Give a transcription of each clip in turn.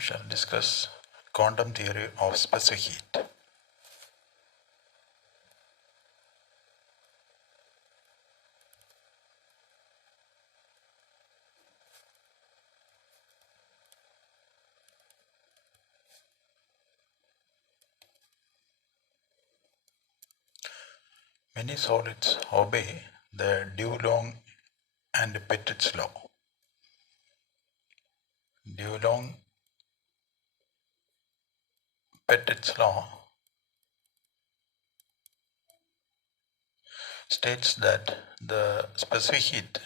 we shall discuss quantum theory of specific heat. Many solids obey the Dulong and Petit's law. Dulong-Petit's law states that the specific heat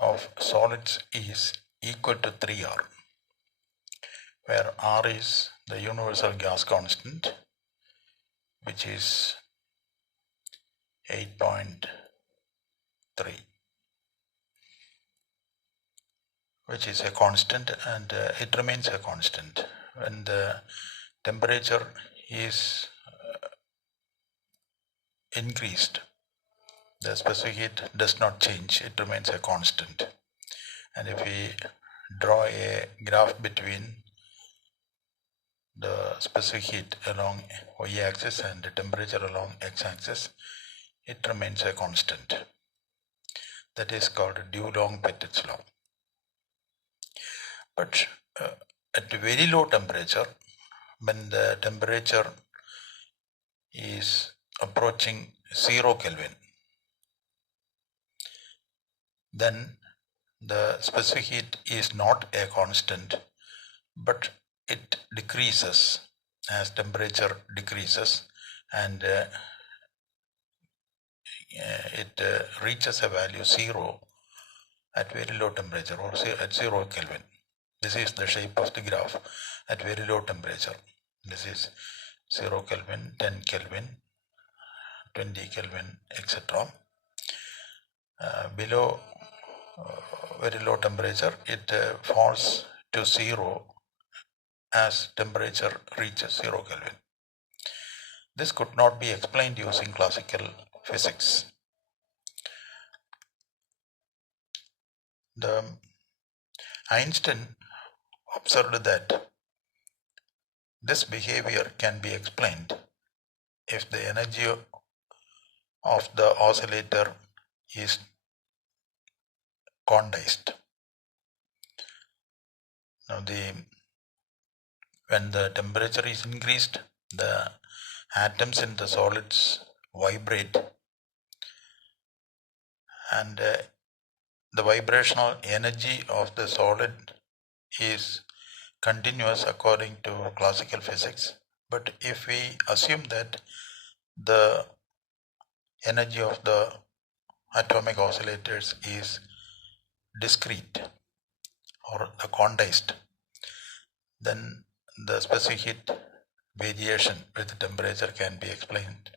of solids is equal to 3R, where R is the universal gas constant, which is 8.3, which is a constant, and it remains a constant. When the temperature is increased, the specific heat does not change, it remains a constant. And if we draw a graph between the specific heat along y-axis and the temperature along x-axis, it remains a constant. That is called Dulong-Petit's law. But at a very low temperature, when the temperature is approaching 0 Kelvin, then the specific heat is not a constant, but it decreases as temperature decreases, and it reaches a value 0 at very low temperature, or at 0 Kelvin. This is the shape of the graph at very low temperature. This is 0 Kelvin, 10 Kelvin, 20 Kelvin, etc. Below very low temperature, it falls to 0 as temperature reaches 0 Kelvin. This could not be explained using classical physics. Einstein observed that this behavior can be explained if the energy of the oscillator is quantized. Now, when the temperature is increased, the atoms in the solids vibrate, and the vibrational energy of the solid is continuous according to classical physics. But if we assume that the energy of the atomic oscillators is discrete or quantized, then the specific heat variation with temperature can be explained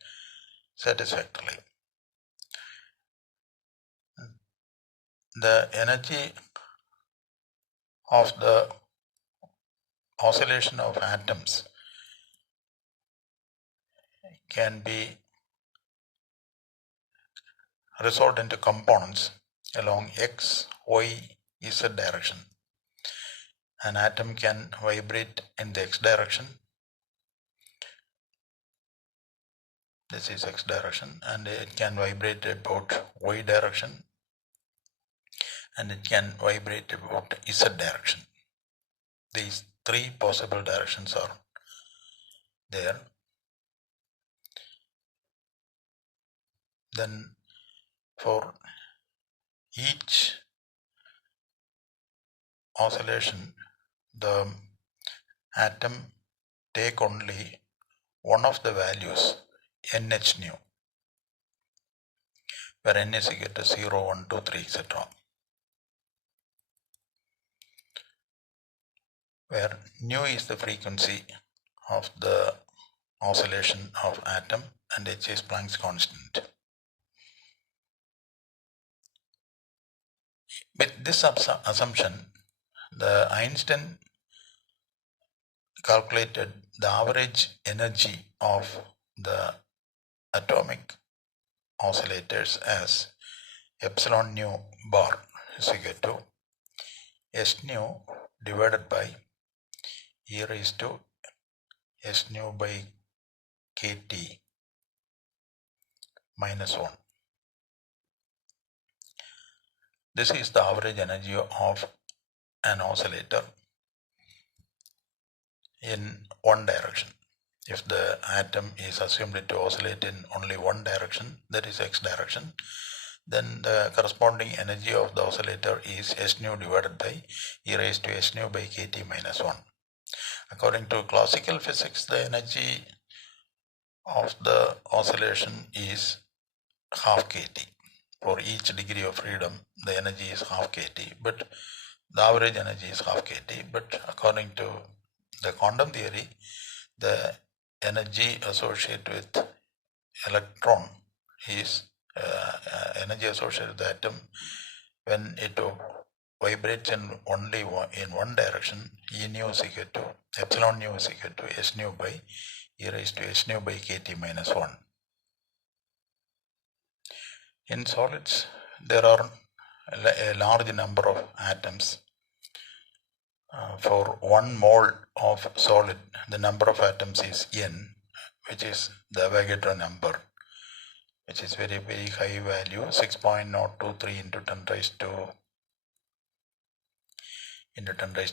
satisfactorily. The energy of the oscillation of atoms can be resolved into components along x, y, z direction. An atom can vibrate in the x direction. This is x direction, and it can vibrate about y direction, and it can vibrate about z direction. These three possible directions are there. Then for each oscillation, the atom take only one of the values, nh nu, where n is equal to 0, 1, 2, 3, etc. Where nu is the frequency of the oscillation of atom and h is Planck's constant. With this assumption, the Einstein calculated the average energy of the atomic oscillators as epsilon nu bar is equal to S nu divided by e raised to s nu by kt minus 1. This is the average energy of an oscillator in one direction. If the atom is assumed to oscillate in only one direction, that is x direction, then the corresponding energy of the oscillator is s nu divided by e raised to s nu by kt minus 1. According to classical physics, the energy of the oscillation is half kt. For each degree of freedom, the energy is half kt, but the average energy is half kt. But according to the quantum theory, the energy associated with electron is energy associated with the atom when it vibrates in only in one direction. E nu is equal to epsilon nu is equal to s nu by e raised to s nu by kt minus 1. In solids, there are a large number of atoms. For 1 mole of solid, the number of atoms is n, which is the Avogadro number, which is very, very high value, 6.023 into 10 raised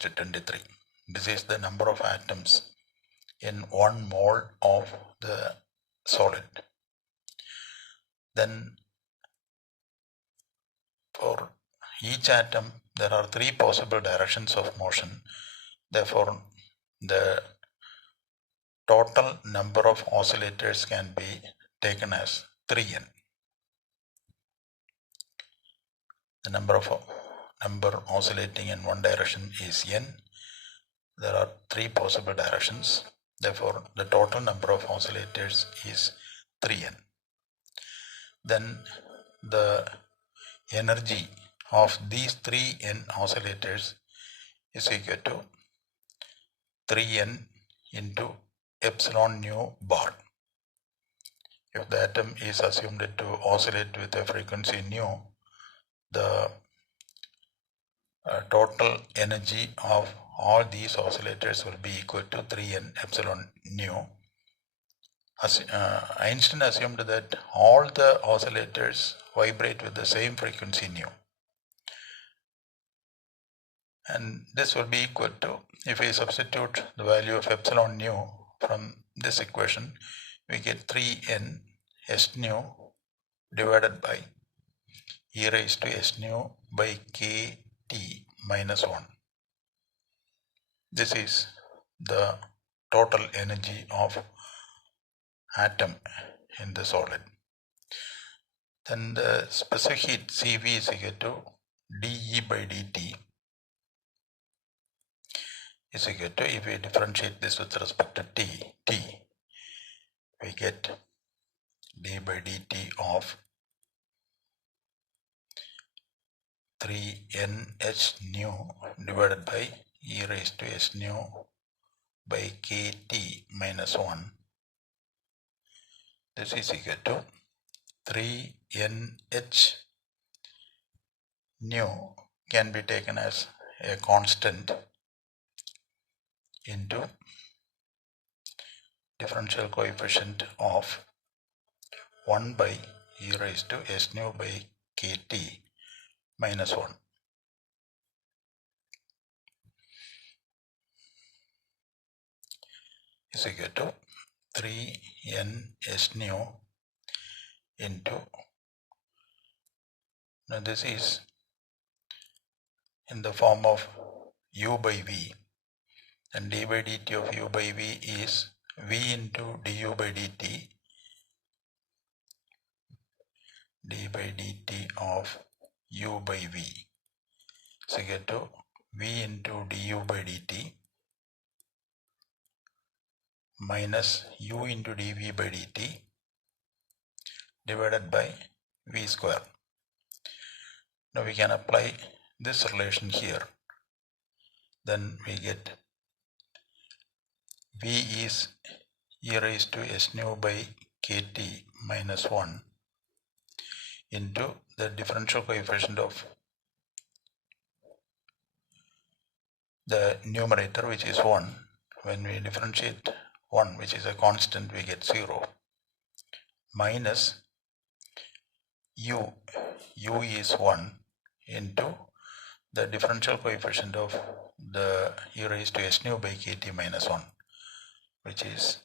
to 23. This is the number of atoms in 1 mole of the solid. Then for each atom, there are 3 possible directions of motion. Therefore, the total number of oscillators can be taken as 3n. The number oscillating in one direction is n. There are 3 possible directions. Therefore, the total number of oscillators is 3n. Then the energy of these 3n oscillators is equal to 3n into epsilon nu bar. If the atom is assumed to oscillate with a frequency nu, the total energy of all these oscillators will be equal to 3n epsilon nu. Einstein assumed that all the oscillators vibrate with the same frequency nu. And this will be equal to, if we substitute the value of epsilon nu from this equation, we get 3n s nu divided by e raised to s nu by kt minus 1. This is the total energy of atom in the solid. Then the specific heat Cv is equal to dE by dt is equal to, if we differentiate this with respect to t, we get d by dt of 3nh nu divided by e raised to s nu by kt minus 1. This is equal to 3nh nu can be taken as a constant into differential coefficient of 1 by e raised to s nu by kt minus 1 is equal to 3n s nu into, now this is in the form of u by v, and d by dt of u by v is v into du by dt, d by dt of u by v is equal to v into du by dt minus u into dv by dt divided by v square. Now we can apply this relation here. Then we get v is e raised to s nu by kt minus 1 into the differential coefficient of the numerator, which is 1. When we differentiate 1, which is a constant, we get 0, minus u is 1 into the differential coefficient of the e raised to s nu by kt minus 1, which is,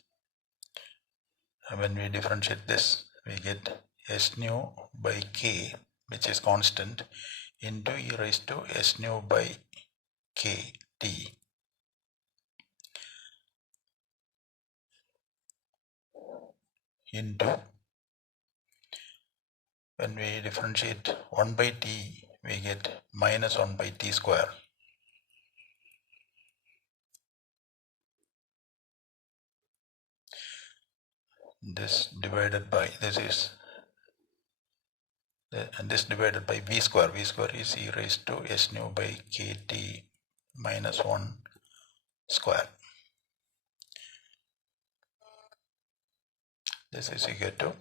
when we differentiate this, we get s nu by k, which is constant, into e raised to s nu by kt into, when we differentiate 1 by t, we get minus 1 by t square. This divided by, this is, and this divided by v square. V square is e raised to s nu by kt minus 1 square. This is equal to,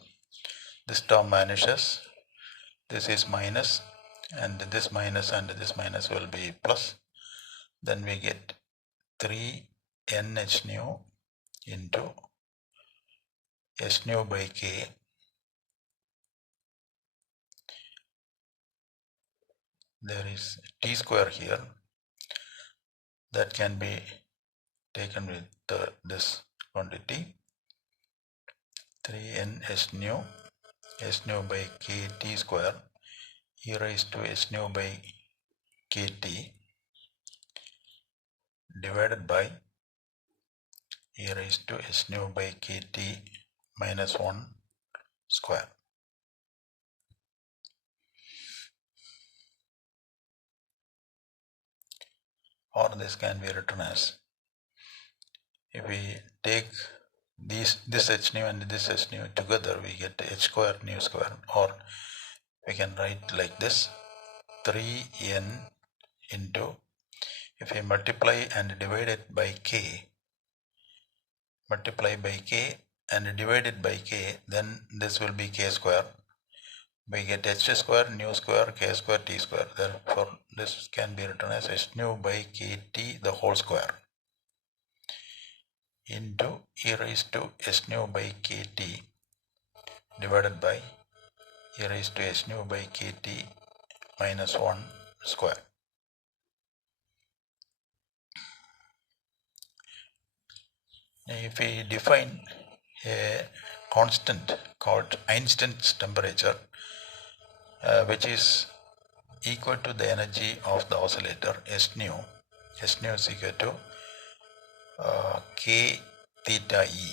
this term vanishes, this is minus, and this minus will be plus. Then we get 3 nh nu into s nu by k. There is t square here, that can be taken with this quantity, 3n s nu by kt square e raised to s nu by kt divided by e raised to s nu by kt minus 1 square. Or this can be written as, if we take this h nu and this h nu together, we get h square nu square, or we can write like this, 3n into, if we multiply and divide it by k, multiply by k and divide it by k, then this will be k square. We get h square nu square k square t square. Therefore, this can be written as h nu by kt the whole square into e raised to s nu by kt divided by e raised to s nu by kt minus 1 square. If we define a constant called Einstein's temperature, which is equal to the energy of the oscillator s nu is equal to k theta e,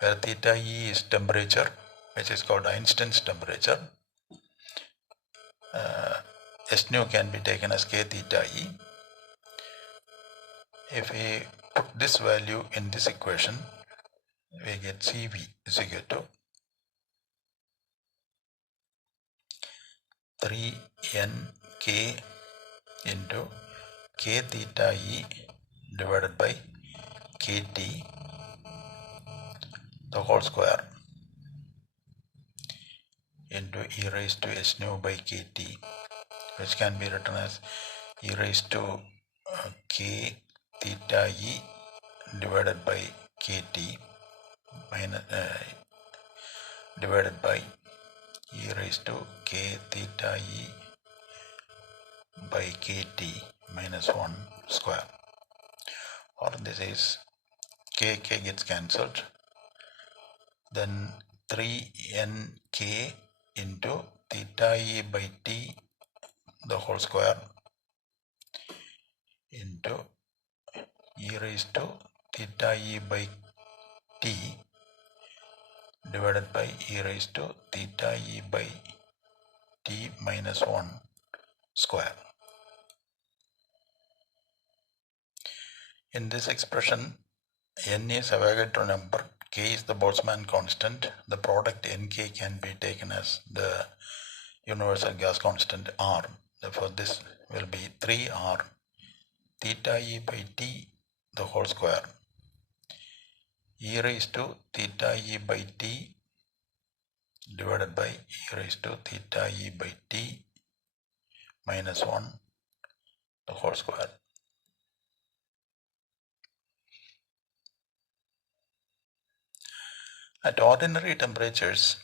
where theta e is temperature, which is called Einstein's temperature. S nu can be taken as k theta e. If we put this value in this equation, we get Cv is equal to 3nk into k theta e divided by kt the whole square into e raised to s nu by kt, which can be written as e raised to k theta e divided by kt minus divided by e raised to k theta e by kt minus 1 square. Or this is k gets cancelled, then 3nk into theta e by t the whole square into e raised to theta e by t divided by e raised to theta e by t minus 1 square. In this expression, n is Avogadro number, k is the Boltzmann constant. The product nk can be taken as the universal gas constant R. Therefore, this will be 3R theta e by t the whole square e raised to theta e by t divided by e raised to theta e by t minus 1 the whole square. At ordinary temperatures,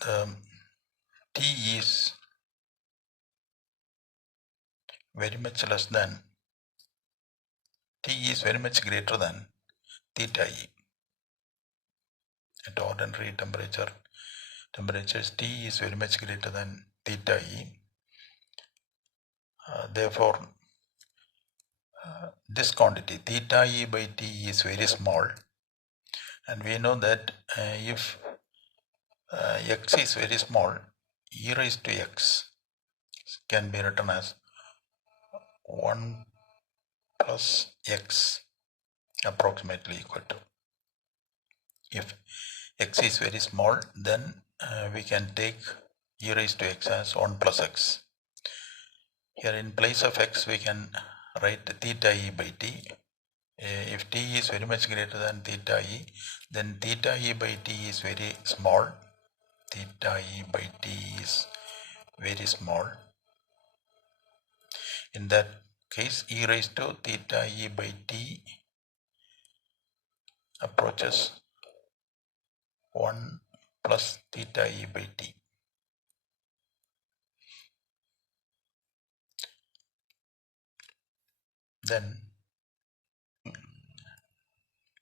the T is very much less than, T is very much greater than theta E. At ordinary temperatures, T is very much greater than theta E. Therefore, this quantity theta E by T is very small, and we know that if x is very small, e raised to x can be written as 1 plus x approximately equal to. If x is very small, then we can take e raised to x as 1 plus x. Here in place of x we can write theta e by t. If t is very much greater than theta e, then theta e by t is very small. Theta e by t is very small. In that case, e raised to theta e by t approaches 1 plus theta e by t. Then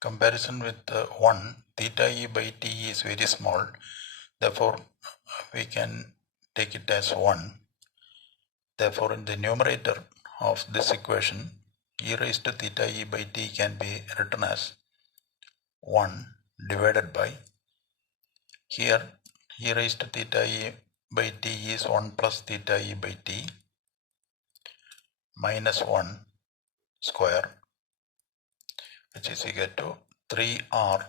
comparison with 1, theta e by t is very small, therefore we can take it as 1. Therefore in the numerator of this equation, e raised to theta e by t can be written as 1 divided by, here e raised to theta e by t is 1 plus theta e by t minus 1 square, which is equal to 3r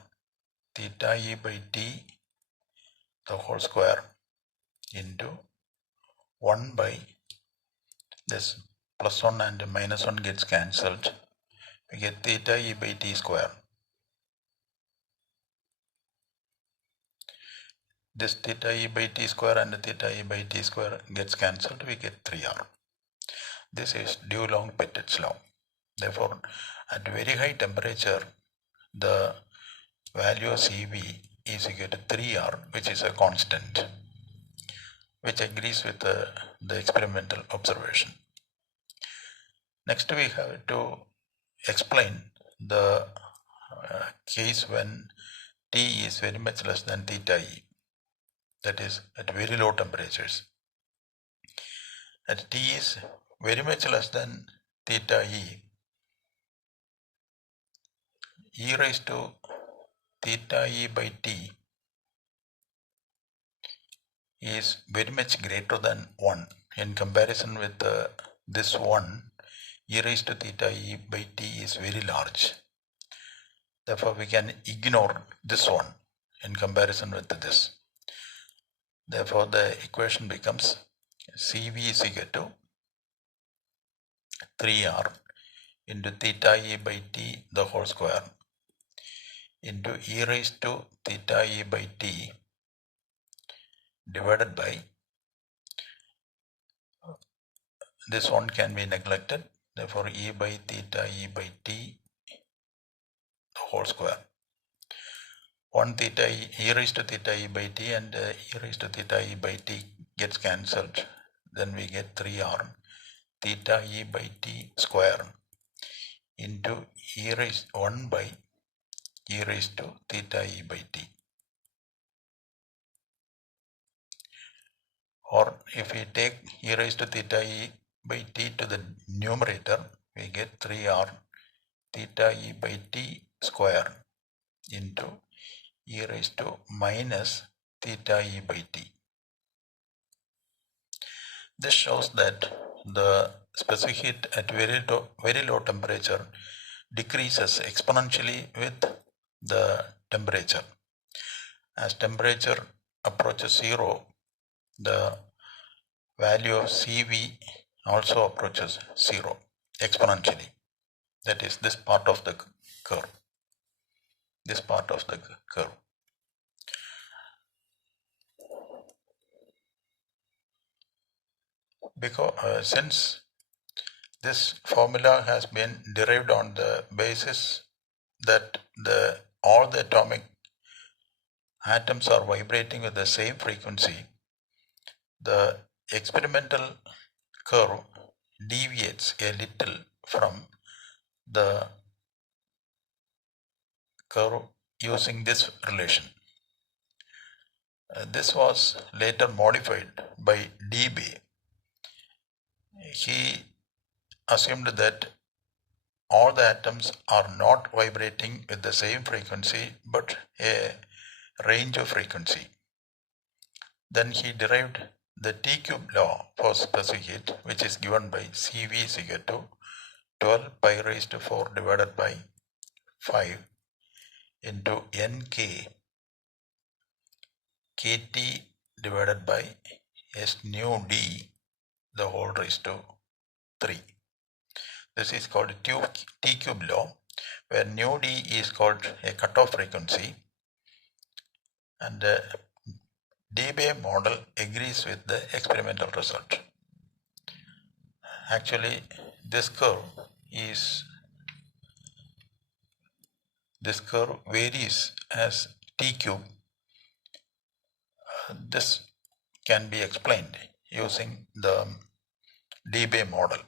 theta e by t the whole square into 1 by this plus 1 and minus 1 gets cancelled. We get theta e by t square. This theta e by t square and theta e by t square gets cancelled. We get 3r. This is Dulong-Petit's law. Therefore, at very high temperature, the value of Cv is equal to 3r, which is a constant, which agrees with the experimental observation. Next, we have to explain the case when T is very much less than theta E, that is at very low temperatures. At T is very much less than theta E, e raised to theta E by T is very much greater than 1. In comparison with this 1, e raised to theta E by T is very large. Therefore, we can ignore this one in comparison with this. Therefore, the equation becomes Cv is equal to 3r into theta E by T the whole square into e raised to theta E by T divided by, this one can be neglected, therefore e by theta E by T the whole square. 1 theta e raised to theta E by T and e raised to theta E by T gets cancelled. Then we get 3r theta E by T square into 1 by e raised to theta E by T. Or if we take e raised to theta E by T to the numerator, we get 3r theta E by T square into e raised to minus theta E by T. This shows that the specific heat at very low temperature decreases exponentially with the temperature. As temperature approaches 0, the value of Cv also approaches 0 exponentially. That is this part of the curve. This part of the curve. Because since this formula has been derived on the basis that all the atomic atoms are vibrating with the same frequency, the experimental curve deviates a little from the curve using this relation. This was later modified by Debye. He assumed that all the atoms are not vibrating with the same frequency but a range of frequency. Then he derived the T-cube law for specific heat, which is given by Cv is equal to 12 pi raised to 4 divided by 5 into Nk Kt divided by S nu d the whole raised to 3. This is called T-cube law, where nu d is called a cutoff frequency, and the Debye model agrees with the experimental result. Actually, this curve varies as T cube. This can be explained using the Debye model.